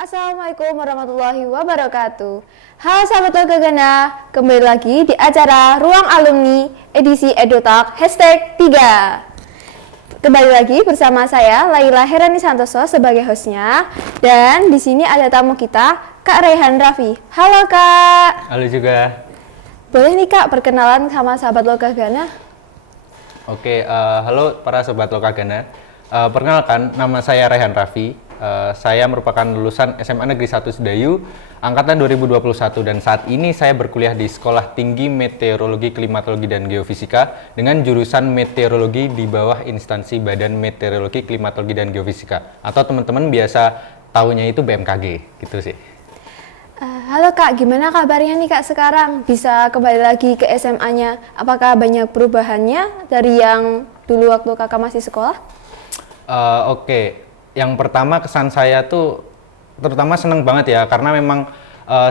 Assalamualaikum warahmatullahi wabarakatuh. Halo sahabat Logagana, kembali lagi di acara Ruang Alumni edisi EduTalk #3. Kembali lagi bersama saya Laila Herani Santoso sebagai hostnya, dan di sini ada tamu kita, Kak Raihan Raffi. Halo Kak. Halo juga. Boleh nih Kak perkenalan sama sahabat Logagana? Oke, halo para sobat Logagana. Perkenalkan, nama saya Raihan Raffi. Saya merupakan lulusan SMA Negeri 1 Sedayu angkatan 2021 dan saat ini saya berkuliah di Sekolah Tinggi Meteorologi, Klimatologi dan Geofisika dengan jurusan Meteorologi di bawah instansi Badan Meteorologi, Klimatologi dan Geofisika, atau teman-teman biasa tahunya itu BMKG gitu sih. Halo Kak, gimana kabarnya nih Kak sekarang? Bisa kembali lagi ke SMA-nya? Apakah banyak perubahannya dari yang dulu waktu Kakak masih sekolah? Oke. Yang pertama kesan saya tuh terutama seneng banget ya karena memang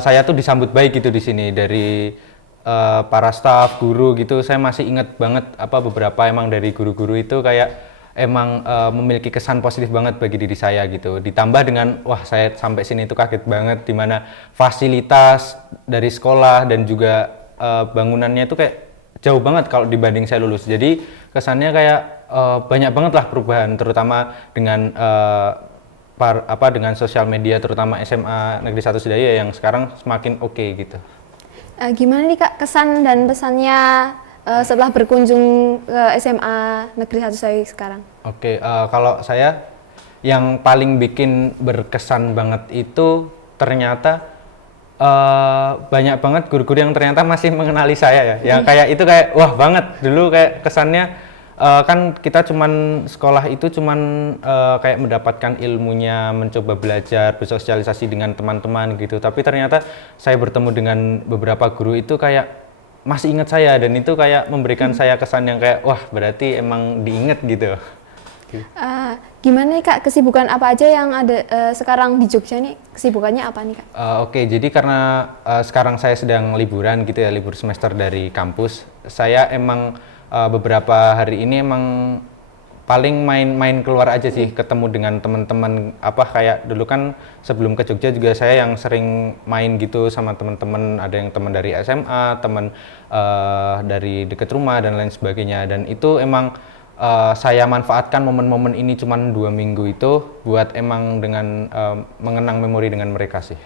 saya tuh disambut baik gitu di sini dari para staf, guru gitu. Saya masih inget banget beberapa emang dari guru-guru itu kayak emang memiliki kesan positif banget bagi diri saya gitu. Ditambah dengan saya sampai sini tuh kaget banget dimana fasilitas dari sekolah dan juga bangunannya itu kayak jauh banget kalau dibanding saya lulus. Jadi kesannya kayak banyak banget lah perubahan, terutama dengan dengan sosial media, terutama SMA Negeri 1 Sedayu yang sekarang semakin oke gitu. Gimana nih Kak kesan dan pesannya setelah berkunjung ke SMA Negeri 1 Sedayu sekarang? Oke, kalau saya yang paling bikin berkesan banget itu ternyata banyak banget guru-guru yang ternyata masih mengenali saya ya. Yang kayak itu kayak wah banget dulu kayak kesannya. Kan kita sekolah itu kayak mendapatkan ilmunya, mencoba belajar, bersosialisasi dengan teman-teman gitu. Tapi ternyata saya bertemu dengan beberapa guru itu kayak masih ingat saya dan itu kayak memberikan saya kesan yang kayak wah berarti emang diinget gitu. Gimana nih Kak, kesibukan apa aja yang ada sekarang di Jogja nih? Kesibukannya apa nih Kak? Oke, jadi karena sekarang saya sedang liburan gitu ya, libur semester dari kampus. Saya emang beberapa hari ini emang paling main-main keluar aja sih, ketemu dengan teman-teman kayak dulu kan sebelum ke Jogja juga saya yang sering main gitu sama teman-teman, ada yang teman dari SMA, teman dari dekat rumah dan lain sebagainya, dan itu emang saya manfaatkan momen-momen ini cuman 2 minggu itu buat emang dengan mengenang memori dengan mereka sih.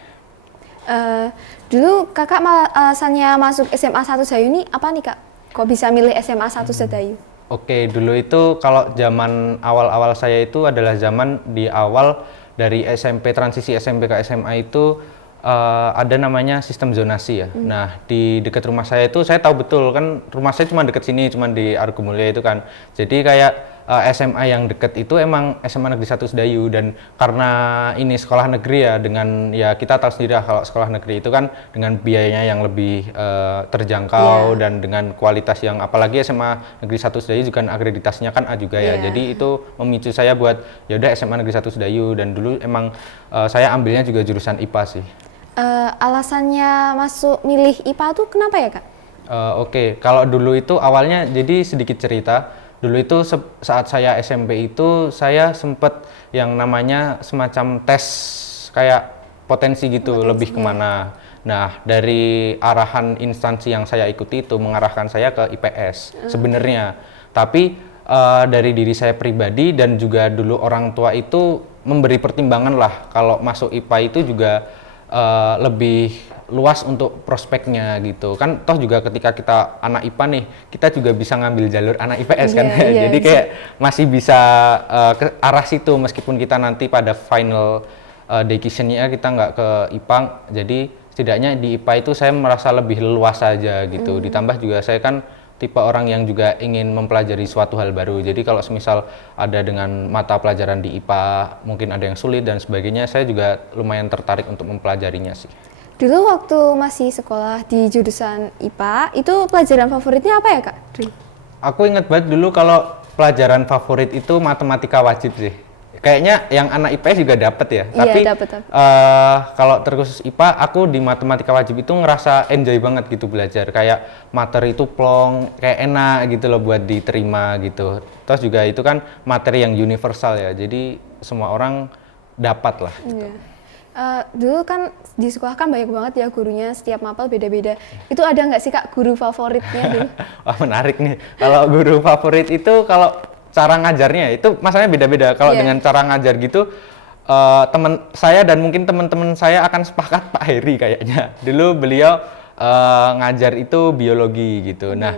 Dulu kakak alasannya masuk SMA 1 Sedayu ini apa nih Kak? Kok bisa milih SMA 1 Sedayu? Oke, dulu itu kalau zaman awal-awal saya itu adalah zaman di awal dari SMP, transisi SMP ke SMA itu ada namanya sistem zonasi ya. Nah, di dekat rumah saya itu saya tahu betul kan rumah saya cuma dekat sini, cuma di Argomulya itu kan. Jadi kayak SMA yang dekat itu emang SMA Negeri 1 Sedayu, dan karena ini sekolah negeri ya, dengan ya kita tahu sendiri kalau sekolah negeri itu kan dengan biayanya yang lebih terjangkau dan dengan kualitas yang apalagi SMA Negeri 1 Sedayu juga akreditasinya kan A juga ya. Jadi itu memicu saya buat ya udah SMA Negeri 1 Sedayu, dan dulu emang saya ambilnya juga jurusan IPA sih. Alasannya masuk milih IPA tuh kenapa ya Kak? Oke, kalau dulu itu awalnya jadi sedikit cerita. Dulu itu saat saya SMP itu saya sempat yang namanya semacam tes kayak potensi gitu, lebih kemana. Nah, dari arahan instansi yang saya ikuti itu mengarahkan saya ke IPS sebenarnya. Tapi dari diri saya pribadi dan juga dulu orang tua itu memberi pertimbangan lah kalau masuk IPA itu juga lebih luas untuk prospeknya gitu kan, toh juga ketika kita anak IPA nih kita juga bisa ngambil jalur anak IPS kan. Jadi kayak masih bisa ke arah situ meskipun kita nanti pada final decision-nya kita nggak ke IPA. Jadi setidaknya di IPA itu saya merasa lebih luas saja gitu. Ditambah juga saya kan tipe orang yang juga ingin mempelajari suatu hal baru. Jadi kalau semisal ada dengan mata pelajaran di IPA mungkin ada yang sulit dan sebagainya, saya juga lumayan tertarik untuk mempelajarinya sih. Dulu waktu masih sekolah di jurusan IPA, itu pelajaran favoritnya apa ya Kak? Aku inget banget dulu kalau pelajaran favorit itu matematika wajib sih. Kayaknya yang anak IPS juga dapet ya. Iya, Tapi dapet. kalau terkhusus IPA, aku di matematika wajib itu ngerasa enjoy banget gitu belajar. Kayak materi itu plong, kayak enak gitu loh buat diterima gitu. Terus juga itu kan materi yang universal ya. Jadi semua orang dapat lah gitu. Iya. Dulu kan di sekolah kan banyak banget ya gurunya, setiap mapel beda-beda. Itu ada nggak sih Kak guru favoritnya dulu? Wah menarik nih. Kalau guru favorit itu kalau cara ngajarnya itu masalahnya beda-beda. Kalau Iya. dengan cara ngajar gitu, teman saya dan mungkin teman-teman saya akan sepakat Pak Heri kayaknya. Dulu beliau ngajar itu biologi gitu. Nah,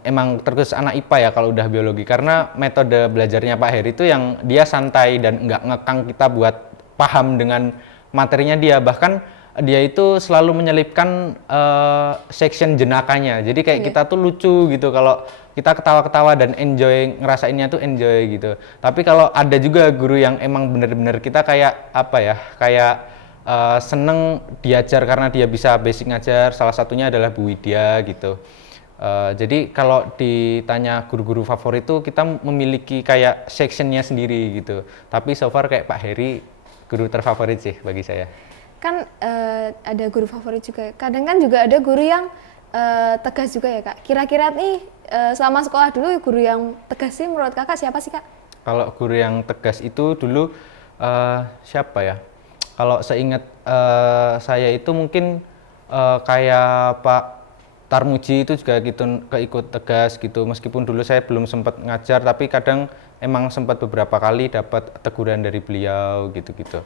emang terkhusus anak IPA ya kalau udah biologi karena metode belajarnya Pak Heri itu yang dia santai dan nggak ngekang kita buat paham dengan materinya dia. Bahkan dia itu selalu menyelipkan section jenakanya. Jadi kayak kita tuh lucu gitu kalau kita ketawa-ketawa dan enjoy, ngerasainnya tuh enjoy gitu. Tapi kalau ada juga guru yang emang bener-bener kita kayak apa ya, kayak seneng diajar karena dia bisa basic ngajar. Salah satunya adalah Bu Widya gitu. Jadi kalau ditanya guru-guru favorit itu kita memiliki kayak sectionnya sendiri gitu. Tapi so far kayak Pak Heri guru terfavorit sih bagi saya. Kan ada guru favorit juga. Kadang kan juga ada guru yang tegas juga ya Kak. Kira-kira nih selama sekolah dulu guru yang tegas sih menurut Kakak siapa sih Kak? Kalau guru yang tegas itu dulu siapa ya? Kalau seingat saya itu mungkin kayak Pak Tarmuji itu juga gitu keikut tegas gitu. Meskipun dulu saya belum sempat ngajar, tapi kadang emang sempat beberapa kali dapat teguran dari beliau gitu-gitu.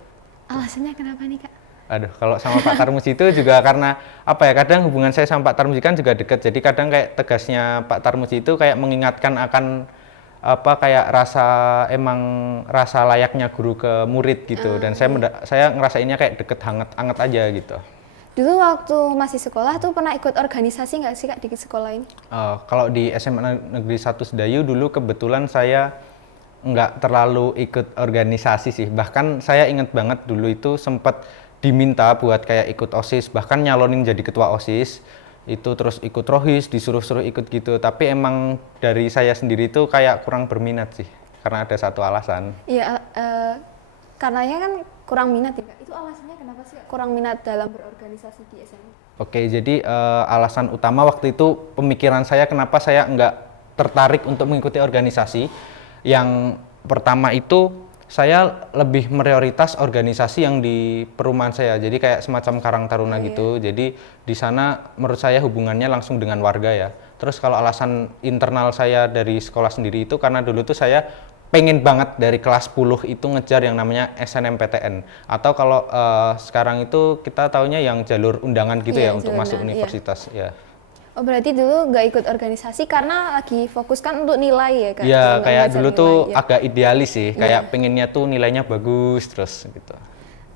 Alasannya kenapa nih Kak? Aduh, kalau sama Pak Tarmuji itu juga karena apa ya? Kadang hubungan saya sama Pak Tarmuji kan juga dekat. Jadi kadang kayak tegasnya Pak Tarmuji itu kayak mengingatkan akan apa kayak rasa layaknya guru ke murid gitu. Dan saya ngerasainnya kayak deket hangat aja gitu. Dulu waktu masih sekolah tuh pernah ikut organisasi nggak sih Kak di sekolah ini? Kalau di SMA Negeri 1 Sedayu dulu kebetulan saya nggak terlalu ikut organisasi sih. Bahkan saya ingat banget dulu itu sempat diminta buat kayak ikut OSIS, bahkan nyalonin jadi ketua OSIS. Itu terus ikut rohis, disuruh-suruh ikut gitu. Tapi emang dari saya sendiri itu kayak kurang berminat sih, karena ada satu alasan. Iya, karenanya kan kurang minat ya Kak. Itu alasannya kenapa sih Kak kurang minat dalam berorganisasi di SMA? Oke, jadi alasan utama waktu itu pemikiran saya kenapa saya nggak tertarik untuk mengikuti organisasi. Yang pertama itu saya lebih prioritas organisasi yang di perumahan saya. Jadi kayak semacam Karang Taruna gitu. Jadi di sana menurut saya hubungannya langsung dengan warga ya. Terus kalau alasan internal saya dari sekolah sendiri itu karena dulu tuh saya pengen banget dari kelas 10 itu ngejar yang namanya SNMPTN. Atau kalau sekarang itu kita taunya yang jalur undangan gitu ya untuk masuk universitas ya. Oh berarti dulu nggak ikut organisasi karena lagi fokus kan untuk nilai ya Kak? Iya, kayak dulu tuh agak idealis sih, kayak pengennya tuh nilainya bagus terus gitu.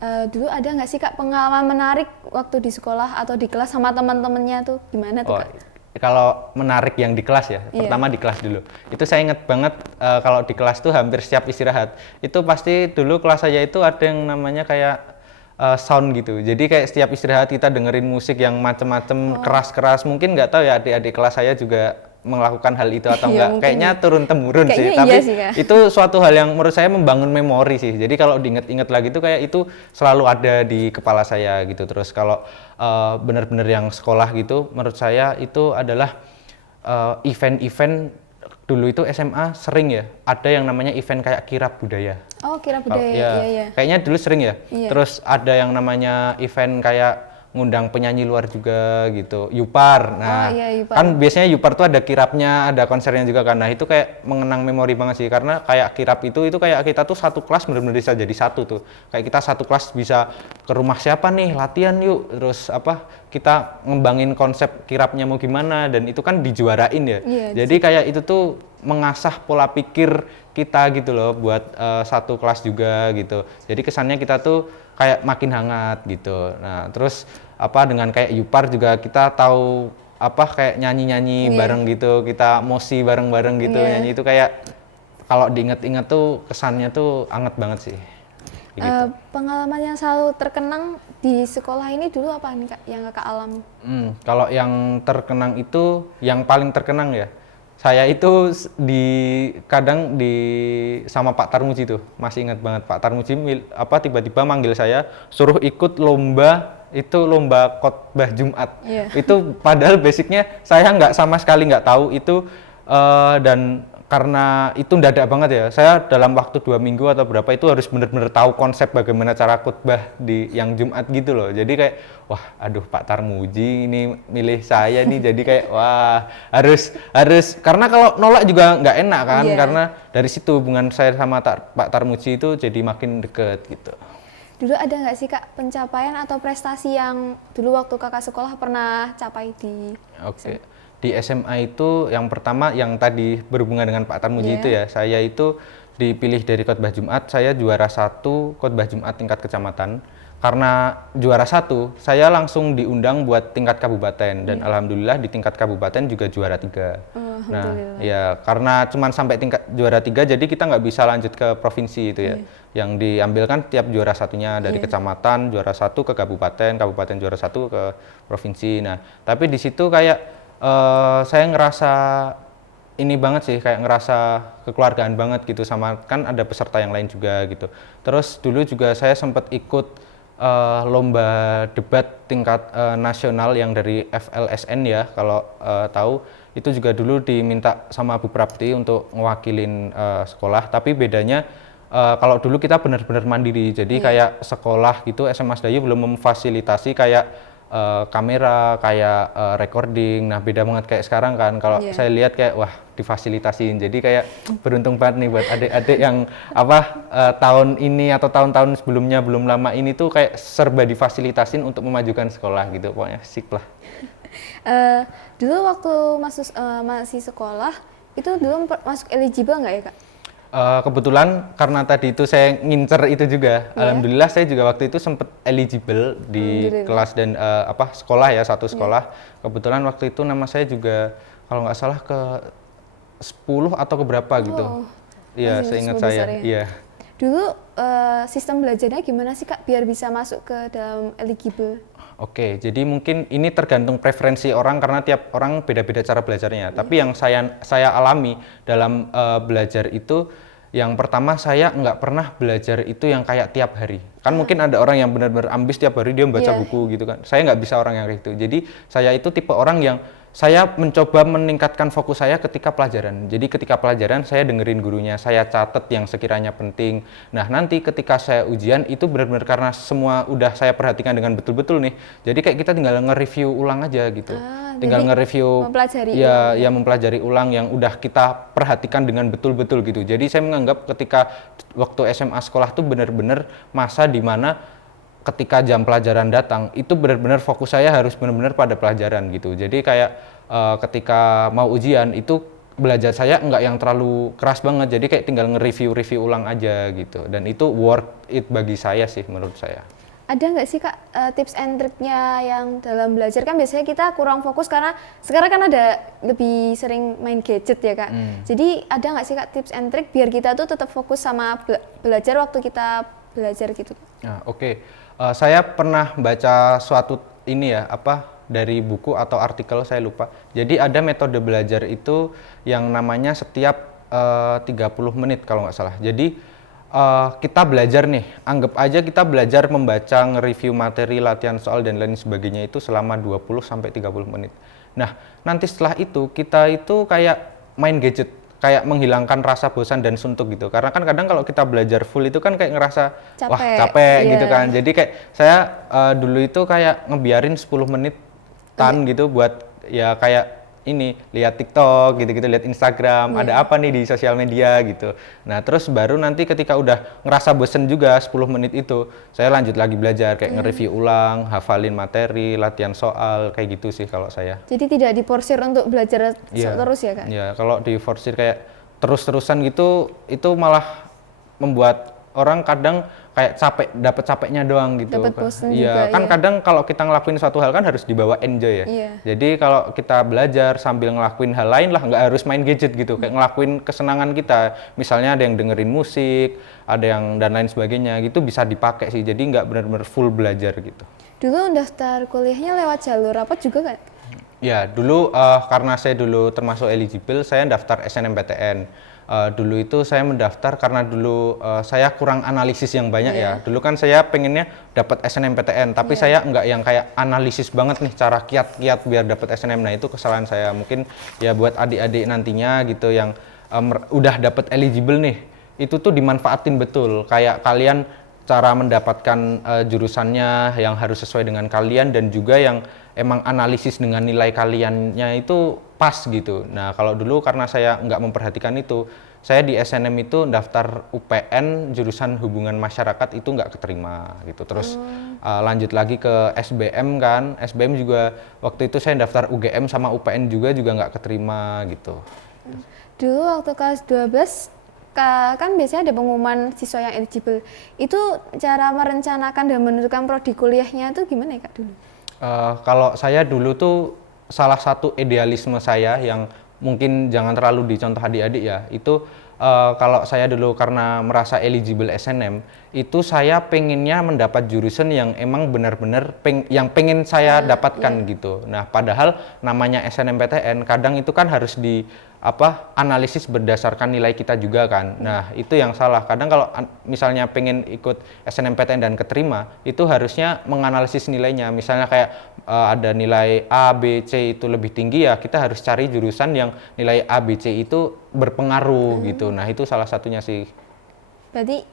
Dulu ada nggak sih Kak pengalaman menarik waktu di sekolah atau di kelas sama teman-temannya tuh gimana tuh Kak? Kalau menarik yang di kelas ya, pertama di kelas dulu. Itu saya inget banget kalau di kelas tuh hampir setiap istirahat. Itu pasti dulu kelas saya itu ada yang namanya kayak sound gitu. Jadi kayak setiap istirahat kita dengerin musik yang macem-macem keras-keras. Mungkin nggak tahu ya adik-adik kelas saya juga melakukan hal itu atau enggak. Kayaknya turun-temurun sih. Tapi itu suatu hal yang menurut saya membangun memori sih. Jadi kalau diinget-inget lagi tuh kayak itu selalu ada di kepala saya gitu. Terus kalau benar-benar yang sekolah gitu, menurut saya itu adalah event-event. Dulu itu SMA sering ya, ada yang namanya event kayak kirab budaya. Oh, kirab budaya, iya. Kayaknya dulu sering ya. Terus ada yang namanya event kayak ngundang penyanyi luar juga gitu, Yupar. Nah, Yupar. Kan biasanya Yupar tuh ada kirabnya, ada konsernya juga kan. Nah, itu kayak mengenang memori banget sih, karena kayak kirab itu kayak kita tuh satu kelas benar-benar bisa jadi satu tuh. Kayak kita satu kelas bisa ke rumah siapa nih, latihan yuk. Terus kita ngembangin konsep kirabnya mau gimana, dan itu kan dijuarain ya. Jadi kayak itu tuh mengasah pola pikir kita gitu loh buat satu kelas juga gitu. Jadi kesannya kita tuh kayak makin hangat gitu. Nah, terus dengan kayak Yupar juga kita tahu kayak nyanyi-nyanyi bareng gitu, kita mosi bareng-bareng gitu. Nyanyi itu kayak kalau diinget-inget tuh kesannya tuh anget banget sih. Gitu. Pengalaman yang selalu terkenang di sekolah ini dulu apa nih Kak yang Kakak alami? Kalau yang terkenang itu yang paling terkenang ya. Saya itu kadang sama Pak Tarmuji tuh, masih ingat banget Pak Tarmuji tiba-tiba manggil saya suruh ikut lomba khotbah Jumat. Itu padahal basicnya saya sama sekali nggak tahu itu dan karena itu mendadak banget ya. Saya dalam waktu 2 minggu atau berapa itu harus benar-benar tahu konsep bagaimana cara khutbah di yang Jumat gitu loh. Jadi kayak wah, aduh Pak Tarmuji ini milih saya nih. Jadi kayak wah, harus karena kalau nolak juga nggak enak kan, karena dari situ hubungan saya sama Pak Tarmuji itu jadi makin deket gitu. Dulu ada nggak sih Kak pencapaian atau prestasi yang dulu waktu Kakak sekolah pernah capai di Oke. Di SMA itu yang pertama yang tadi berhubungan dengan Pak Tarmuji itu ya, saya itu dipilih dari khotbah Jumat, saya juara 1 khotbah Jumat tingkat kecamatan. Karena juara 1, saya langsung diundang buat tingkat kabupaten dan alhamdulillah di tingkat kabupaten juga juara 3. Nah, ya karena cuman sampai tingkat juara 3 jadi kita nggak bisa lanjut ke provinsi itu ya. Yang diambil kan tiap juara satunya dari kecamatan, juara 1 ke kabupaten, kabupaten juara 1 ke provinsi. Nah, tapi di situ kayak saya ngerasa ini banget sih, kayak ngerasa kekeluargaan banget gitu sama kan ada peserta yang lain juga gitu. Terus dulu juga saya sempat ikut lomba debat tingkat nasional yang dari FLSN ya, kalau tahu itu juga dulu diminta sama Bu Prapti untuk ngewakilin sekolah, tapi bedanya kalau dulu kita benar-benar mandiri, jadi kayak sekolah gitu SMA Sedayu belum memfasilitasi kayak kamera, kayak recording. Nah beda banget kayak sekarang kan, kalau saya lihat kayak wah difasilitasiin, jadi kayak beruntung banget nih buat adik-adik yang tahun ini atau tahun-tahun sebelumnya belum lama ini tuh kayak serba difasilitasin untuk memajukan sekolah gitu, pokoknya sik lah. Dulu waktu masih sekolah itu dulu masuk eligible nggak ya Kak? Kebetulan karena tadi itu saya ngincer itu juga, alhamdulillah saya juga waktu itu sempat eligible di kelas dan sekolah ya, satu sekolah. Kebetulan waktu itu nama saya juga kalau nggak salah ke 10 atau ke berapa gitu. Iya, saya ingat saya. Iya. Dulu sistem belajarnya gimana sih Kak biar bisa masuk ke dalam eligible? Oke, jadi mungkin ini tergantung preferensi orang karena tiap orang beda-beda cara belajarnya. Tapi yang saya alami dalam belajar itu, yang pertama saya nggak pernah belajar itu yang kayak tiap hari. Kan mungkin ada orang yang benar-benar ambis tiap hari dia membaca buku gitu kan. Saya nggak bisa orang yang kayak gitu. Jadi saya itu tipe orang yang saya mencoba meningkatkan fokus saya ketika pelajaran. Jadi ketika pelajaran saya dengerin gurunya, saya catat yang sekiranya penting. Nah nanti ketika saya ujian itu benar-benar karena semua udah saya perhatikan dengan betul-betul nih. Jadi kayak kita tinggal nge-review ulang aja gitu. Tinggal nge-review, mempelajari ulang yang udah kita perhatikan dengan betul-betul gitu. Jadi saya menganggap ketika waktu SMA sekolah tuh benar-benar masa di mana ketika jam pelajaran datang itu benar-benar fokus saya harus benar-benar pada pelajaran gitu. Jadi kayak ketika mau ujian itu belajar saya nggak yang terlalu keras banget. Jadi kayak tinggal nge-review ulang aja gitu. Dan itu worth it bagi saya sih menurut saya. Ada nggak sih Kak tips and triknya yang dalam belajar? Kan biasanya kita kurang fokus karena sekarang kan ada lebih sering main gadget ya Kak. Jadi ada nggak sih Kak tips and trick biar kita tuh tetap fokus sama belajar waktu kita belajar gitu? Nah, oke. Saya pernah baca suatu ini ya, dari buku atau artikel saya lupa. Jadi ada metode belajar itu yang namanya setiap 30 menit kalau nggak salah. Jadi kita belajar nih, anggap aja kita belajar membaca, nge-review materi, latihan soal dan lain sebagainya itu selama 20-30 menit. Nah, nanti setelah itu kita itu kayak main gadget, kayak menghilangkan rasa bosan dan suntuk gitu. Karena kan kadang kalau kita belajar full itu kan kayak ngerasa capek gitu kan. Jadi kayak saya dulu itu kayak ngebiarin 10 menitan gitu buat ya kayak ini lihat TikTok gitu-gitu, lihat Instagram, ada apa nih di sosial media gitu. Nah, terus baru nanti ketika udah ngerasa bosen juga 10 menit itu, saya lanjut lagi belajar kayak nge-review ulang, hafalin materi, latihan soal, kayak gitu sih kalau saya. Jadi tidak diporsir untuk belajar terus ya Kak? Iya, kalau diforsir kayak terus-terusan gitu itu malah membuat orang kadang kayak dapat capeknya doang gitu. Dapat bosan juga. Iya, kan kadang kalau kita ngelakuin suatu hal kan harus dibawa enjoy ya. Jadi kalau kita belajar sambil ngelakuin hal lain lah, nggak harus main gadget gitu. Kayak ngelakuin kesenangan kita. Misalnya ada yang dengerin musik, ada yang dan lain sebagainya gitu bisa dipakai sih. Jadi nggak benar-benar full belajar gitu. Dulu daftar kuliahnya lewat jalur apa juga kan? Ya, dulu karena saya dulu termasuk eligible, saya daftar SNMPTN. Dulu itu saya mendaftar karena dulu saya kurang analisis yang banyak ya. Dulu kan saya pengennya dapat SNMPTN, tapi saya nggak yang kayak analisis banget nih cara kiat-kiat biar dapat SNM. Nah itu kesalahan saya. Mungkin ya buat adik-adik nantinya gitu yang udah dapet eligible nih, itu tuh dimanfaatin betul. Kayak kalian cara mendapatkan jurusannya yang harus sesuai dengan kalian dan juga yang emang analisis dengan nilai kaliannya itu pas gitu. Nah kalau dulu karena saya nggak memperhatikan itu, saya di SNM itu daftar UPN jurusan hubungan masyarakat itu nggak keterima gitu. Terus lanjut lagi ke SBM kan, SBM juga waktu itu saya daftar UGM sama UPN juga nggak keterima gitu. Dulu waktu kelas 12 kan biasanya ada pengumuman siswa yang eligible. Itu cara merencanakan dan menentukan prodi kuliahnya itu gimana ya Kak dulu? Kalau saya dulu tuh salah satu idealisme saya yang mungkin jangan terlalu dicontoh adik-adik ya, itu kalau saya dulu karena merasa eligible SNM, itu saya pengennya mendapat jurusan yang emang benar-benar yang pengen saya dapatkan gitu. Nah padahal namanya SNMPTN kadang itu kan harus di analisis berdasarkan nilai kita juga kan. Nah itu yang salah. Kadang kalau misalnya pengen ikut SNMPTN dan keterima, itu harusnya menganalisis nilainya. Misalnya kayak ada nilai A, B, C itu lebih tinggi ya, kita harus cari jurusan yang nilai A, B, C itu berpengaruh gitu. Nah itu salah satunya sih. Berarti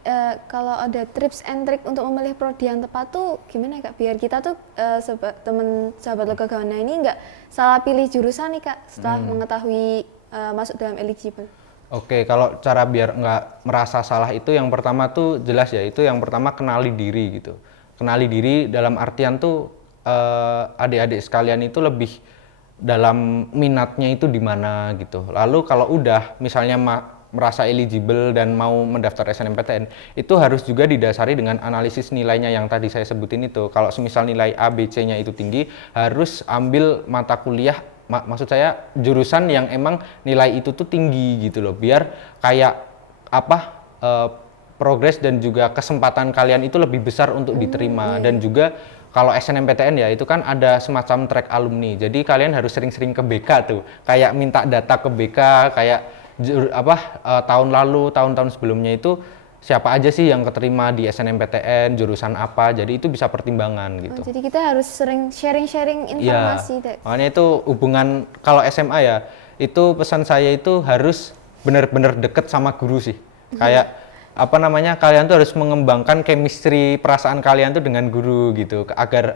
kalau ada tips and trick untuk memilih prodi yang tepat tuh gimana ya Kak? Biar kita tuh sahabat Logagana ini nggak salah pilih jurusan nih Kak setelah mengetahui masuk dalam eligible. Oke, kalau cara biar nggak merasa salah itu yang pertama tuh jelas ya, itu yang pertama kenali diri gitu. Kenali diri dalam artian tuh adik-adik sekalian itu lebih dalam minatnya itu di mana gitu. Lalu kalau udah misalnya merasa eligible dan mau mendaftar SNMPTN, itu harus juga didasari dengan analisis nilainya yang tadi saya sebutin itu. Kalau semisal nilai A, B, C-nya itu tinggi, harus ambil mata kuliah maksud saya jurusan yang emang nilai itu tuh tinggi gitu loh, biar kayak progres dan juga kesempatan kalian itu lebih besar untuk diterima. Dan juga kalau SNMPTN ya itu kan ada semacam track alumni, jadi kalian harus sering-sering ke BK tuh, kayak minta data ke BK kayak tahun lalu, tahun-tahun sebelumnya itu siapa aja sih yang keterima di SNMPTN, jurusan apa, jadi itu bisa pertimbangan gitu. Jadi kita harus sering sharing-sharing informasi. Ya, makanya itu hubungan kalau SMA ya, itu pesan saya itu harus benar-benar deket sama guru sih. Kayak kalian tuh harus mengembangkan chemistry perasaan kalian tuh dengan guru gitu, agar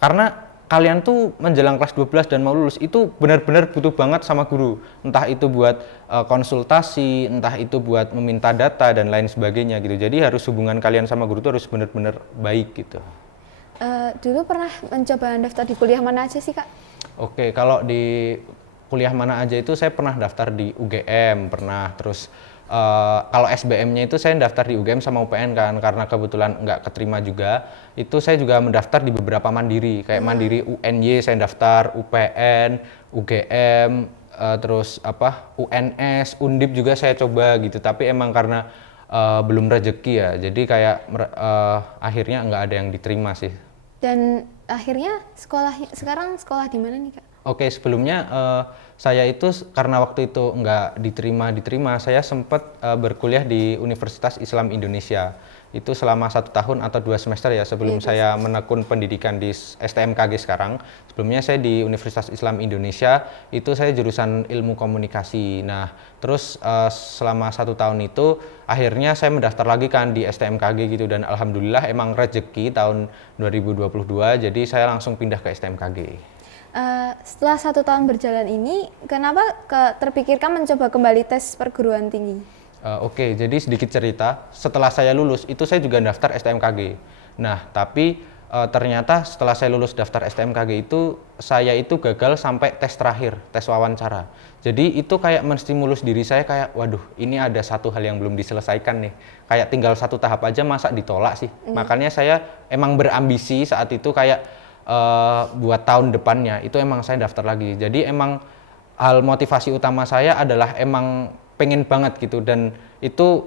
karena kalian tuh menjelang kelas 12 dan mau lulus itu benar-benar butuh banget sama guru, entah itu buat konsultasi, entah itu buat meminta data dan lain sebagainya gitu. Jadi harus hubungan kalian sama guru tuh harus benar-benar baik gitu. Dulu pernah mencoba daftar di kuliah mana aja sih Kak? Oke, kalau di kuliah mana aja itu saya pernah daftar di UGM, pernah. Terus kalau SBM-nya itu saya daftar di UGM sama UPN kan, karena kebetulan nggak keterima juga. Itu saya juga mendaftar di beberapa mandiri, kayak mandiri UNY saya daftar, UPN, UGM, terus UNS, Undip juga saya coba gitu. Tapi emang karena belum rezeki ya, jadi kayak akhirnya nggak ada yang diterima sih. Dan akhirnya sekarang sekolah di mana nih Kak? Oke, sebelumnya saya itu karena waktu itu nggak diterima, saya sempat berkuliah di Universitas Islam Indonesia. Itu selama 1 tahun atau 2 semester ya sebelum saya menekun pendidikan di STMKG sekarang. Sebelumnya saya di Universitas Islam Indonesia, itu saya jurusan ilmu komunikasi. Nah, terus selama 1 tahun itu akhirnya saya mendaftar lagi kan di STMKG gitu, dan alhamdulillah emang rezeki tahun 2022, jadi saya langsung pindah ke STMKG. Setelah 1 tahun berjalan ini, kenapa terpikirkan mencoba kembali tes perguruan tinggi? Oke, jadi sedikit cerita, setelah saya lulus itu saya juga daftar STMKG. Nah, tapi ternyata setelah saya lulus daftar STMKG itu, saya itu gagal sampai tes terakhir, tes wawancara. Jadi itu kayak menstimulus diri saya kayak, waduh ini ada satu hal yang belum diselesaikan nih. Kayak tinggal 1 tahap aja masa ditolak sih. Makanya saya emang berambisi saat itu kayak buat tahun depannya itu emang saya daftar lagi. Jadi emang hal motivasi utama saya adalah emang pengen banget gitu, dan itu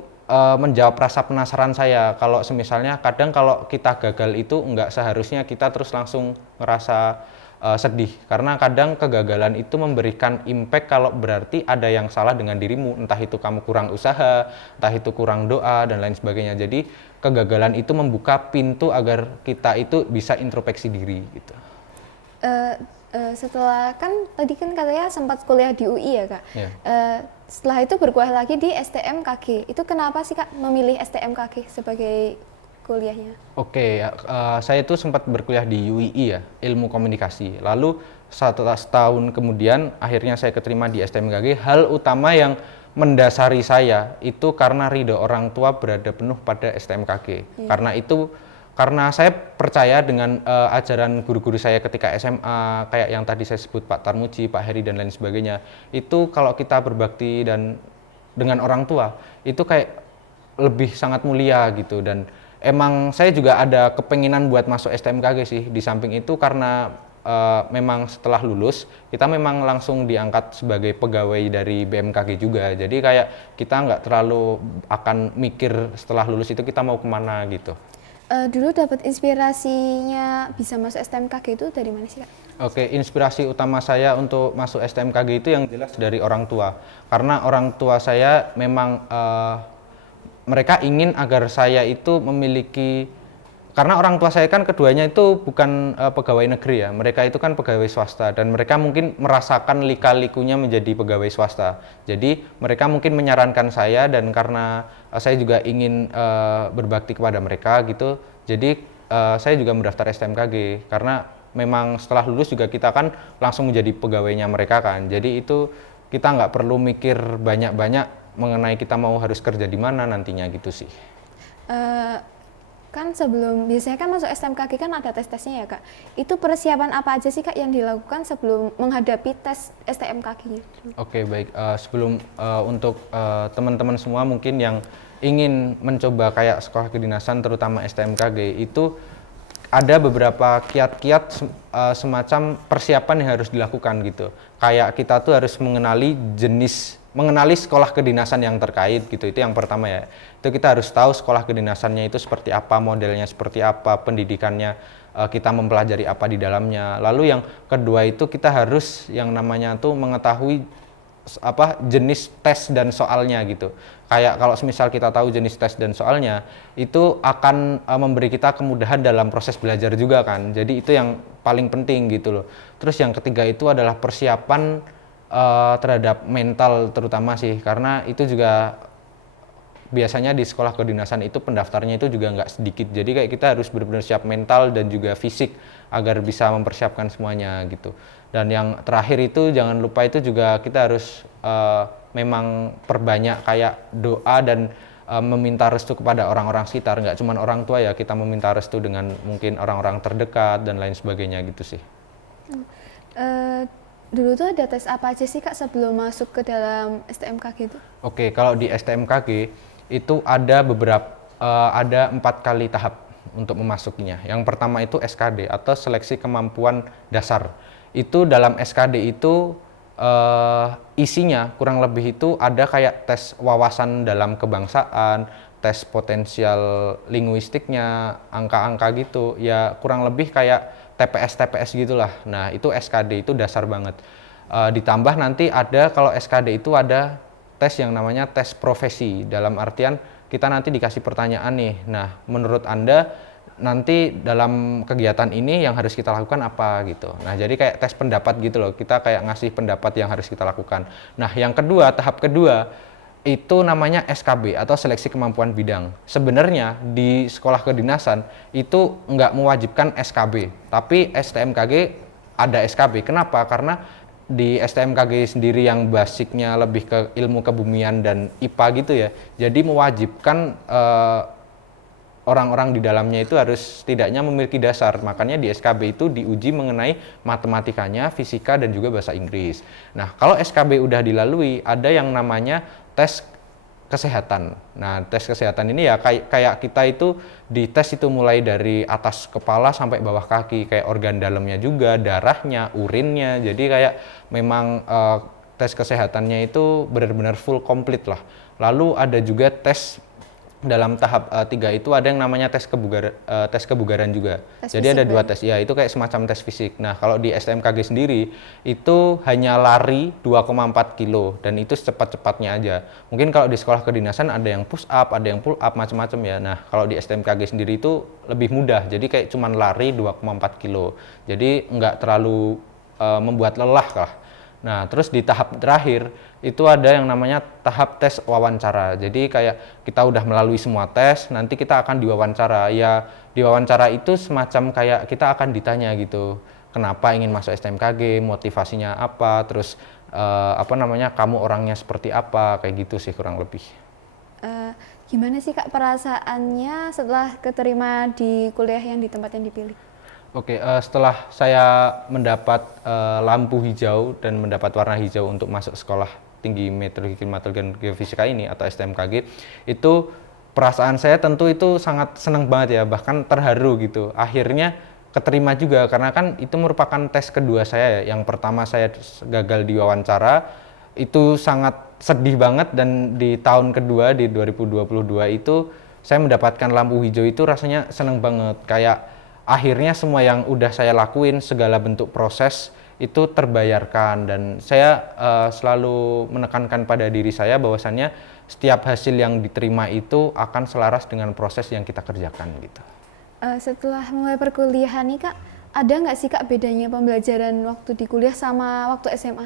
menjawab rasa penasaran saya. Kalau semisalnya kadang kalau kita gagal itu nggak seharusnya kita terus langsung ngerasa sedih, karena kadang kegagalan itu memberikan impact kalau berarti ada yang salah dengan dirimu, entah itu kamu kurang usaha, entah itu kurang doa dan lain sebagainya. Jadi kegagalan itu membuka pintu agar kita itu bisa introspeksi diri gitu. Setelah kan tadi kan katanya sempat kuliah di UI ya Kak. Ya. Setelah itu berkuliah lagi di STMKG. Itu kenapa sih Kak memilih STMKG sebagai kuliahnya? Oke, saya itu sempat berkuliah di UII ya, Ilmu Komunikasi. Lalu setelah setahun kemudian akhirnya saya keterima di STMKG. Hal utama yang mendasari saya itu karena ridho orang tua berada penuh pada STMKG. Karena saya percaya dengan ajaran guru-guru saya ketika SMA, kayak yang tadi saya sebut Pak Tarmuji, Pak Heri dan lain sebagainya. Itu kalau kita berbakti dan dengan orang tua, itu kayak lebih sangat mulia gitu. Dan emang saya juga ada kepenginan buat masuk STMKG sih. Di samping itu karena memang setelah lulus kita memang langsung diangkat sebagai pegawai dari BMKG juga. Jadi kayak kita nggak terlalu akan mikir setelah lulus itu kita mau kemana gitu. Dulu dapat inspirasinya bisa masuk STMKG itu dari mana sih Kak? Oke, inspirasi utama saya untuk masuk STMKG itu yang jelas dari orang tua. Karena orang tua saya memang mereka ingin agar saya itu memiliki, karena orang tua saya kan keduanya itu bukan pegawai negeri ya, mereka itu kan pegawai swasta dan mereka mungkin merasakan lika-likunya menjadi pegawai swasta. Jadi mereka mungkin menyarankan saya dan karena saya juga ingin berbakti kepada mereka gitu, jadi saya juga mendaftar STMKG karena memang setelah lulus juga kita kan langsung menjadi pegawainya mereka kan. Jadi itu kita nggak perlu mikir banyak-banyak mengenai kita mau harus kerja di mana nantinya gitu sih. Kan biasanya kan masuk STMKG kan ada tes-tesnya ya Kak. Itu persiapan apa aja sih Kak yang dilakukan sebelum menghadapi tes STMKG-nya? Oke, baik. Sebelum untuk teman-teman semua mungkin yang ingin mencoba kayak sekolah kedinasan terutama STMKG itu ada beberapa kiat-kiat semacam persiapan yang harus dilakukan gitu. Kayak kita tuh harus mengenali sekolah kedinasan yang terkait gitu, itu yang pertama ya. Itu kita harus tahu sekolah kedinasannya itu seperti apa, modelnya seperti apa, pendidikannya, kita mempelajari apa di dalamnya. Lalu yang kedua itu kita harus yang namanya tuh mengetahui jenis tes dan soalnya gitu. Kayak kalau misal kita tahu jenis tes dan soalnya, itu akan memberi kita kemudahan dalam proses belajar juga kan. Jadi itu yang paling penting gitu loh. Terus yang ketiga itu adalah persiapan terhadap mental terutama sih, karena itu juga biasanya di sekolah kedinasan itu pendaftarnya itu juga nggak sedikit, jadi kayak kita harus benar-benar siap mental dan juga fisik agar bisa mempersiapkan semuanya gitu. Dan yang terakhir itu jangan lupa itu juga kita harus memang perbanyak kayak doa dan meminta restu kepada orang-orang sekitar, nggak cuma orang tua ya, kita meminta restu dengan mungkin orang-orang terdekat dan lain sebagainya gitu sih. Dulu tuh ada tes apa aja sih Kak sebelum masuk ke dalam STMKG itu? Oke, kalau di STMKG itu ada ada 4 kali tahap untuk memasukinya. Yang pertama itu SKD atau seleksi kemampuan dasar. Itu dalam SKD itu isinya kurang lebih itu ada kayak tes wawasan dalam kebangsaan, tes potensial linguistiknya, angka-angka gitu. Ya kurang lebih kayak TPS gitulah. Nah itu SKD itu dasar banget. Ditambah nanti ada kalau SKD itu ada tes yang namanya tes profesi. Dalam artian kita nanti dikasih pertanyaan nih. Nah menurut Anda nanti dalam kegiatan ini yang harus kita lakukan apa gitu. Nah jadi kayak tes pendapat gitu loh. Kita kayak ngasih pendapat yang harus kita lakukan. Nah yang kedua, tahap kedua itu namanya SKB atau seleksi kemampuan bidang. Sebenarnya di sekolah kedinasan itu nggak mewajibkan SKB, tapi STMKG ada SKB. Kenapa? Karena di STMKG sendiri yang basicnya lebih ke ilmu kebumian dan IPA gitu ya, jadi mewajibkan orang-orang di dalamnya itu harus setidaknya memiliki dasar. Makanya di SKB itu diuji mengenai matematikanya, fisika, dan juga bahasa Inggris. Nah, kalau SKB udah dilalui, ada yang namanya tes kesehatan. Nah, tes kesehatan ini ya kayak kita itu dites itu mulai dari atas kepala sampai bawah kaki, kayak organ dalamnya juga, darahnya, urinnya. Jadi kayak memang tes kesehatannya itu benar-benar full komplit lah. Lalu ada juga tes dalam tahap 3 itu ada yang namanya tes kebugaran juga. Jadi ada 2 tes, ya itu kayak semacam tes fisik. Nah kalau di STMKG sendiri itu hanya lari 2,4 kilo dan itu secepat-cepatnya aja. Mungkin kalau di sekolah kedinasan ada yang push up, ada yang pull up, macam-macam ya. Nah kalau di STMKG sendiri itu lebih mudah, jadi kayak cuman lari 2,4 kilo. Jadi nggak terlalu membuat lelah lah. Nah, terus di tahap terakhir itu ada yang namanya tahap tes wawancara. Jadi kayak kita udah melalui semua tes, nanti kita akan diwawancara. Ya, diwawancara itu semacam kayak kita akan ditanya gitu, kenapa ingin masuk STMKG, motivasinya apa, terus kamu orangnya seperti apa, kayak gitu sih kurang lebih. Gimana sih Kak perasaannya setelah keterima di kuliah yang di tempat yang dipilih? Oke, setelah saya mendapat lampu hijau dan mendapat warna hijau untuk masuk sekolah tinggi meteorologi klimatologi dan geofisika ini atau STMKG, itu perasaan saya tentu itu sangat senang banget ya, bahkan terharu gitu. Akhirnya keterima juga karena kan itu merupakan tes kedua saya ya. Yang pertama saya gagal di wawancara, itu sangat sedih banget, dan di tahun kedua di 2022 itu saya mendapatkan lampu hijau itu rasanya senang banget, kayak akhirnya semua yang udah saya lakuin, segala bentuk proses itu terbayarkan, dan saya selalu menekankan pada diri saya bahwasannya setiap hasil yang diterima itu akan selaras dengan proses yang kita kerjakan gitu. Setelah mulai perkuliahan nih Kak, ada nggak sih Kak bedanya pembelajaran waktu di kuliah sama waktu SMA?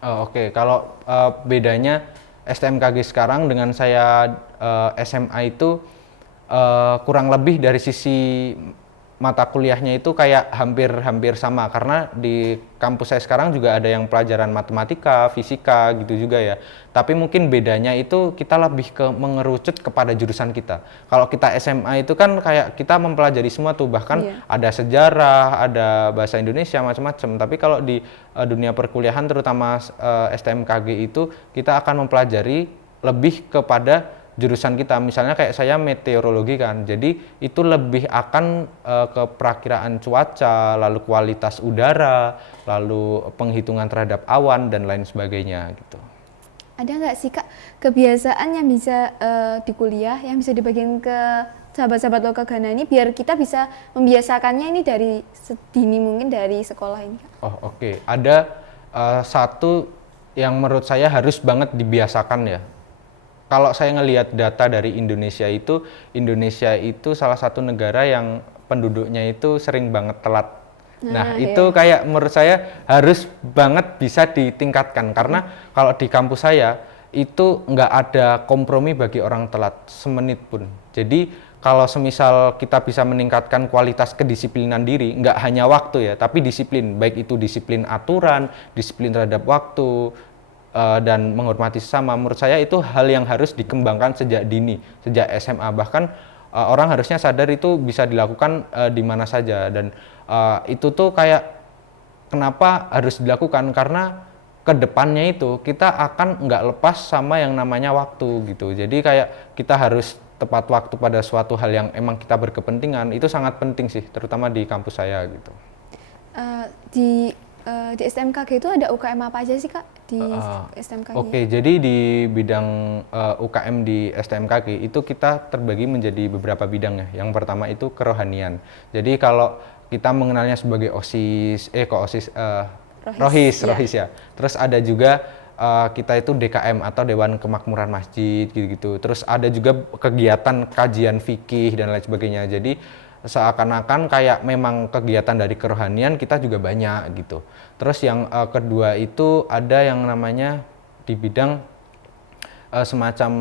Oke, kalau bedanya STMKG sekarang dengan saya SMA itu kurang lebih dari sisi mata kuliahnya itu kayak hampir sama, karena di kampus saya sekarang juga ada yang pelajaran matematika, fisika gitu juga ya. Tapi mungkin bedanya itu kita lebih ke mengerucut kepada jurusan kita. Kalau kita SMA itu kan kayak kita mempelajari semua tuh, bahkan ada sejarah, ada bahasa Indonesia, macam-macam. Tapi kalau di dunia perkuliahan terutama STMKG itu kita akan mempelajari lebih kepada jurusan kita. Misalnya kayak saya meteorologi kan, jadi itu lebih akan ke perakiraan cuaca, lalu kualitas udara, lalu penghitungan terhadap awan dan lain sebagainya gitu. Ada nggak sih Kak kebiasaan yang bisa di kuliah yang bisa dibagiin ke sahabat-sahabat Lokal Ghana ini biar kita bisa membiasakannya ini dari sedini mungkin dari sekolah ini Kak? Oke. Ada satu yang menurut saya harus banget dibiasakan ya. Kalau saya ngelihat data dari Indonesia itu salah satu negara yang penduduknya itu sering banget telat. Nah, itu kayak menurut saya harus banget bisa ditingkatkan, karena kalau di kampus saya itu nggak ada kompromi bagi orang telat semenit pun. Jadi kalau semisal kita bisa meningkatkan kualitas kedisiplinan diri, nggak hanya waktu ya, tapi disiplin, baik itu disiplin aturan, disiplin terhadap waktu, dan menghormati sesama, menurut saya itu hal yang harus dikembangkan sejak dini, sejak SMA. Bahkan orang harusnya sadar itu bisa dilakukan di mana saja, dan itu tuh kayak kenapa harus dilakukan, karena kedepannya itu kita akan nggak lepas sama yang namanya waktu gitu. Jadi kayak kita harus tepat waktu pada suatu hal yang emang kita berkepentingan, itu sangat penting sih, terutama di kampus saya gitu. Di STMKG itu ada UKM apa aja sih Kak di STMKG? Oke, jadi di bidang UKM di STMKG itu kita terbagi menjadi beberapa bidang ya. Yang pertama itu kerohanian. Jadi kalau kita mengenalnya sebagai Rohis ya. Terus ada juga kita itu DKM atau Dewan Kemakmuran Masjid gitu-gitu. Terus ada juga kegiatan kajian fikih dan lain sebagainya. Jadi seakan-akan kayak memang kegiatan dari kerohanian kita juga banyak gitu. Terus yang kedua itu ada yang namanya di bidang semacam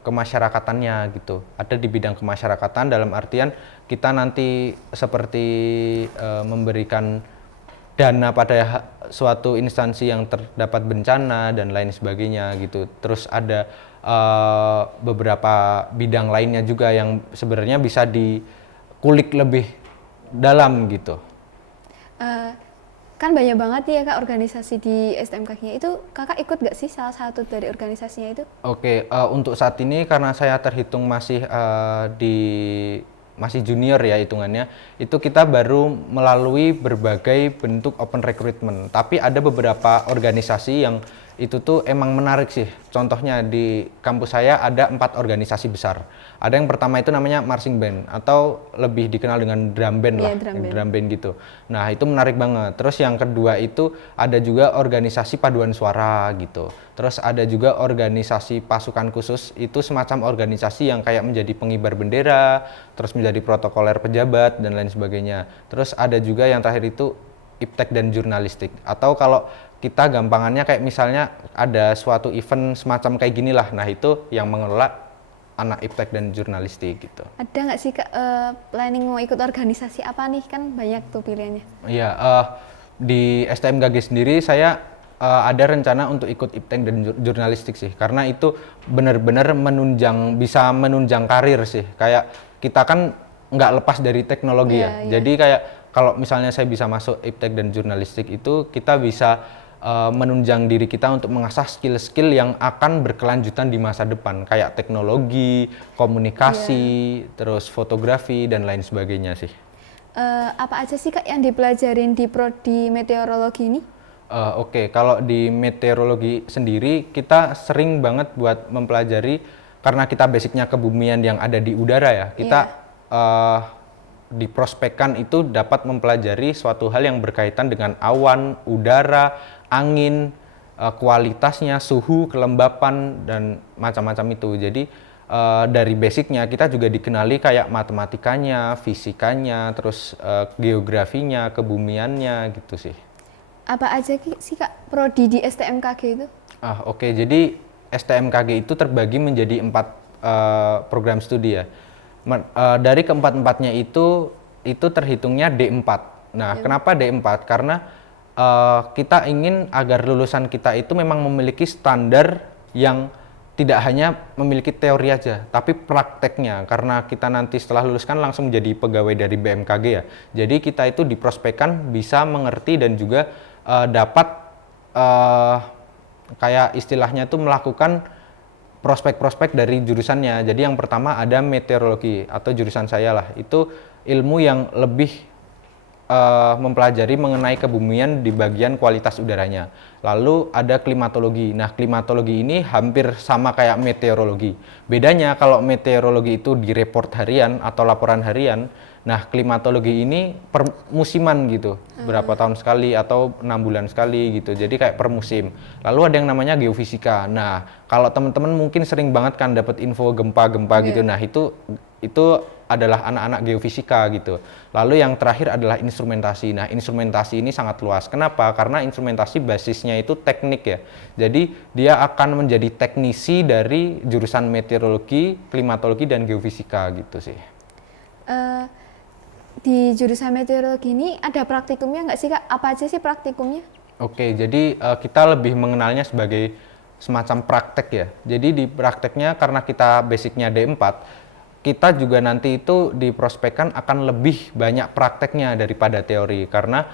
kemasyarakatannya gitu. Ada di bidang kemasyarakatan dalam artian kita nanti seperti memberikan dana pada suatu instansi yang terdapat bencana dan lain sebagainya gitu. Terus ada beberapa bidang lainnya juga yang sebenarnya bisa dikulik lebih dalam gitu. Kan banyak banget ya Kak organisasi di STMKG-nya, itu Kakak ikut gak sih salah satu dari organisasinya itu? Oke, untuk saat ini karena saya terhitung masih masih junior ya hitungannya, itu kita baru melalui berbagai bentuk open recruitment. Tapi ada beberapa organisasi yang itu tuh emang menarik sih. Contohnya di kampus saya ada 4 organisasi besar. Ada yang pertama itu namanya marching band atau lebih dikenal dengan drum band lah, drum band gitu. Nah itu menarik banget. Terus yang kedua itu ada juga organisasi paduan suara gitu. Terus ada juga organisasi pasukan khusus, itu semacam organisasi yang kayak menjadi pengibar bendera, terus menjadi protokoler pejabat dan lain sebagainya. Terus ada juga yang terakhir itu iptek dan jurnalistik. Atau kalau kita gampangannya kayak misalnya ada suatu event semacam kayak gini lah, nah itu yang mengelola anak iptek dan jurnalistik gitu. Ada nggak sih Kak planning mau ikut organisasi apa nih? Kan banyak tuh pilihannya. Iya, di STMKG sendiri saya ada rencana untuk ikut iptek dan jurnalistik sih, karena itu benar-benar bisa menunjang karir sih. Kayak kita kan nggak lepas dari teknologi ya. Iya. Jadi kayak kalau misalnya saya bisa masuk iptek dan jurnalistik itu kita bisa menunjang diri kita untuk mengasah skill-skill yang akan berkelanjutan di masa depan, kayak teknologi, komunikasi, terus fotografi dan lain sebagainya sih. Apa aja sih Kak yang dipelajarin di prodi meteorologi ini? Oke, kalau di meteorologi sendiri kita sering banget buat mempelajari, karena kita basicnya kebumian yang ada di udara ya, kita di prospekan itu dapat mempelajari suatu hal yang berkaitan dengan awan, udara, angin, kualitasnya, suhu, kelembapan, dan macam-macam itu. Jadi dari basicnya kita juga dikenali kayak matematikanya, fisikanya, terus geografinya, kebumiannya gitu sih. Apa aja sih Kak prodi di STMKG itu? Oke, jadi STMKG itu terbagi menjadi 4 program studi ya. Dari keempat-empatnya itu terhitungnya D4. Nah, kenapa D4? Karena kita ingin agar lulusan kita itu memang memiliki standar yang tidak hanya memiliki teori aja, tapi prakteknya. Karena kita nanti setelah lulus kan langsung menjadi pegawai dari BMKG ya. Jadi kita itu diprospekkan bisa mengerti dan juga dapat kayak istilahnya itu melakukan prospek-prospek dari jurusannya. Jadi yang pertama ada meteorologi atau jurusan saya lah. Itu ilmu yang lebih mempelajari mengenai kebumian di bagian kualitas udaranya. Lalu ada klimatologi. Nah, klimatologi ini hampir sama kayak meteorologi. Bedanya kalau meteorologi itu di report harian atau laporan harian, nah klimatologi ini per musiman gitu. Berapa tahun sekali atau 6 bulan sekali gitu. Jadi kayak per musim. Lalu ada yang namanya geofisika. Nah, kalau teman-teman mungkin sering banget kan dapat info gempa-gempa gitu. Nah, itu adalah anak-anak geofisika gitu. Lalu yang terakhir adalah instrumentasi. Nah, instrumentasi ini sangat luas. Kenapa? Karena instrumentasi basisnya itu teknik ya. Jadi dia akan menjadi teknisi dari jurusan meteorologi, klimatologi, dan geofisika gitu sih. Di jurusan meteorologi ini ada praktikumnya nggak sih Kak? Apa aja sih praktikumnya? Oke, jadi kita lebih mengenalnya sebagai semacam praktek ya. Jadi di prakteknya karena kita basicnya D4, kita juga nanti itu diprospekkan akan lebih banyak prakteknya daripada teori, karena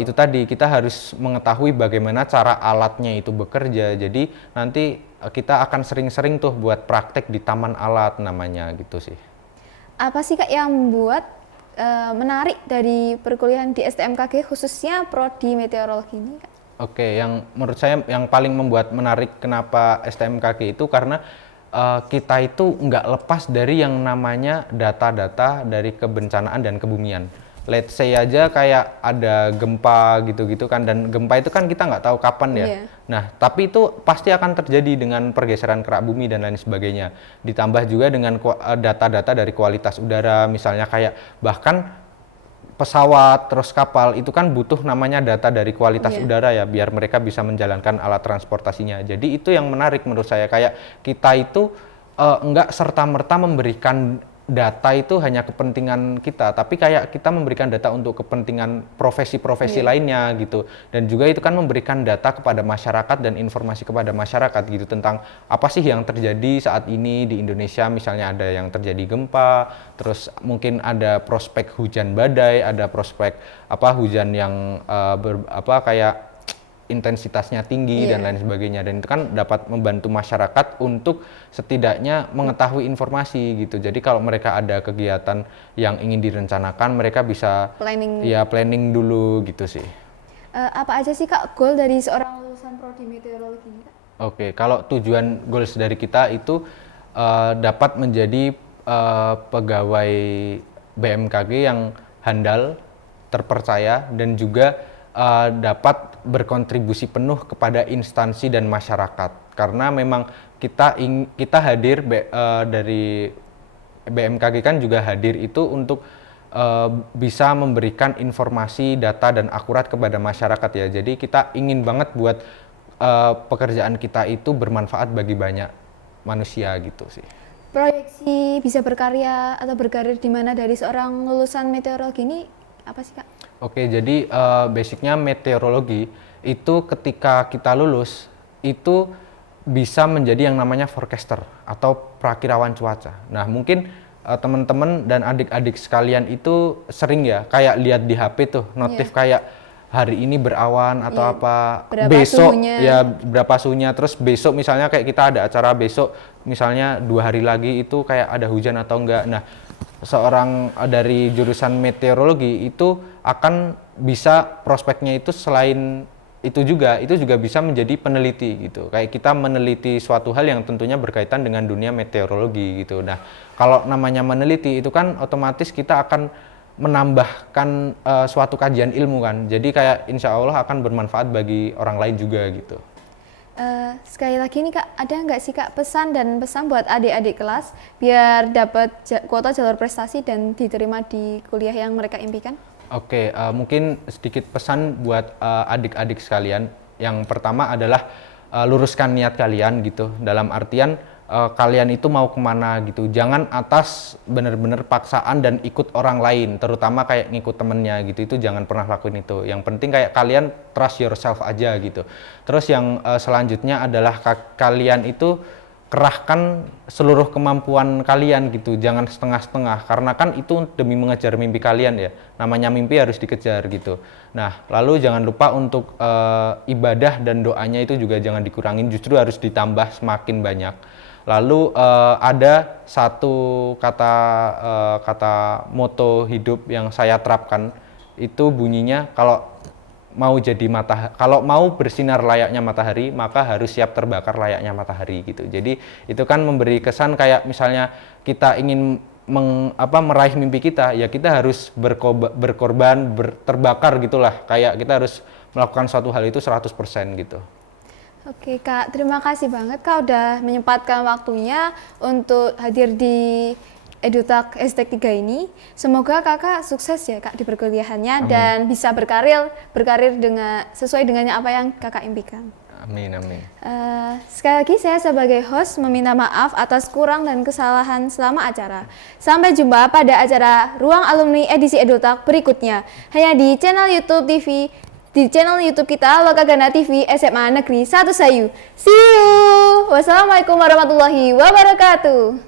itu tadi kita harus mengetahui bagaimana cara alatnya itu bekerja. Jadi nanti kita akan sering-sering tuh buat praktek di taman alat namanya gitu sih. Apa sih Kak yang membuat menarik dari perkuliahan di STMKG khususnya prodi meteorologi ini Kak? Oke, yang menurut saya yang paling membuat menarik kenapa STMKG itu karena kita itu nggak lepas dari yang namanya data-data dari kebencanaan dan kebumian. Let's say aja kayak ada gempa gitu-gitu kan, dan gempa itu kan kita nggak tahu kapan ya. Nah, tapi itu pasti akan terjadi dengan pergeseran kerak bumi dan lain sebagainya. Ditambah juga dengan data-data dari kualitas udara, misalnya kayak bahkan pesawat, terus kapal, itu kan butuh namanya data dari kualitas udara ya, biar mereka bisa menjalankan alat transportasinya. Jadi itu yang menarik menurut saya, kayak kita itu enggak serta-merta memberikan data itu hanya kepentingan kita, tapi kayak kita memberikan data untuk kepentingan profesi-profesi lainnya gitu. Dan juga itu kan memberikan data kepada masyarakat dan informasi kepada masyarakat gitu tentang apa sih yang terjadi saat ini di Indonesia, misalnya ada yang terjadi gempa, terus mungkin ada prospek hujan badai, ada prospek hujan yang kayak intensitasnya tinggi dan lain sebagainya, dan itu kan dapat membantu masyarakat untuk setidaknya mengetahui informasi gitu. Jadi kalau mereka ada kegiatan yang ingin direncanakan, mereka bisa planning dulu gitu sih. Apa aja sih Kak goal dari seorang lulusan prodi meteorologi ini Kak? Oke, kalau tujuan goals dari kita itu dapat menjadi pegawai BMKG yang handal, terpercaya, dan juga dapat berkontribusi penuh kepada instansi dan masyarakat. Karena memang kita hadir dari BMKG kan juga hadir itu untuk bisa memberikan informasi, data dan akurat kepada masyarakat ya. Jadi kita ingin banget buat pekerjaan kita itu bermanfaat bagi banyak manusia gitu sih. Proyeksi bisa berkarya atau berkarir di mana dari seorang lulusan meteorologi ini apa sih Kak? Oke, jadi basicnya meteorologi itu ketika kita lulus itu bisa menjadi yang namanya forecaster atau prakirawan cuaca. Nah, mungkin teman-teman dan adik-adik sekalian itu sering ya kayak lihat di HP tuh notif kayak hari ini berawan atau apa, berapa besok suhunya. ya berapa suhunya, terus besok misalnya kayak kita ada acara besok misalnya 2 hari lagi itu kayak ada hujan atau enggak. Nah, seorang dari jurusan meteorologi itu akan bisa prospeknya itu selain itu juga bisa menjadi peneliti gitu. Kayak kita meneliti suatu hal yang tentunya berkaitan dengan dunia meteorologi gitu. Nah, kalau namanya meneliti itu kan otomatis kita akan menambahkan suatu kajian ilmu kan. Jadi kayak insya Allah akan bermanfaat bagi orang lain juga gitu. Sekali lagi nih Kak, ada nggak sih Kak pesan buat adik-adik kelas biar dapat kuota jalur prestasi dan diterima di kuliah yang mereka impikan? Oke, mungkin sedikit pesan buat adik-adik sekalian. Yang pertama adalah luruskan niat kalian gitu. Dalam artian kalian itu mau kemana gitu. Jangan atas bener-bener paksaan dan ikut orang lain, terutama kayak ngikut temennya gitu. Itu jangan pernah lakuin itu. Yang penting kayak kalian trust yourself aja gitu. Terus yang selanjutnya adalah kalian itu kerahkan seluruh kemampuan kalian gitu, jangan setengah-setengah, karena kan itu demi mengejar mimpi kalian ya, namanya mimpi harus dikejar gitu. Nah, lalu jangan lupa untuk ibadah dan doanya itu juga jangan dikurangin, justru harus ditambah semakin banyak. Lalu ada satu kata moto hidup yang saya terapkan, itu bunyinya kalau mau bersinar layaknya matahari, maka harus siap terbakar layaknya matahari gitu. Jadi itu kan memberi kesan kayak misalnya kita ingin meraih mimpi kita, ya kita harus berkorban, terbakar gitulah. Kayak kita harus melakukan suatu hal itu 100% gitu. Oke Kak, terima kasih banget Kak udah menyempatkan waktunya untuk hadir di EduTalk Hashtag 3 ini. Semoga kakak sukses ya Kak di perkuliahannya. Amin. Dan bisa berkarir sesuai dengan apa yang kakak impikan. Amin, amin. Sekali lagi saya sebagai host meminta maaf atas kurang dan kesalahan selama acara. Sampai jumpa pada acara Ruang Alumni edisi EduTalk berikutnya. Hanya di channel YouTube kita Lokagana TV SMA Negeri 1 Sayu. See you. Wassalamualaikum warahmatullahi wabarakatuh.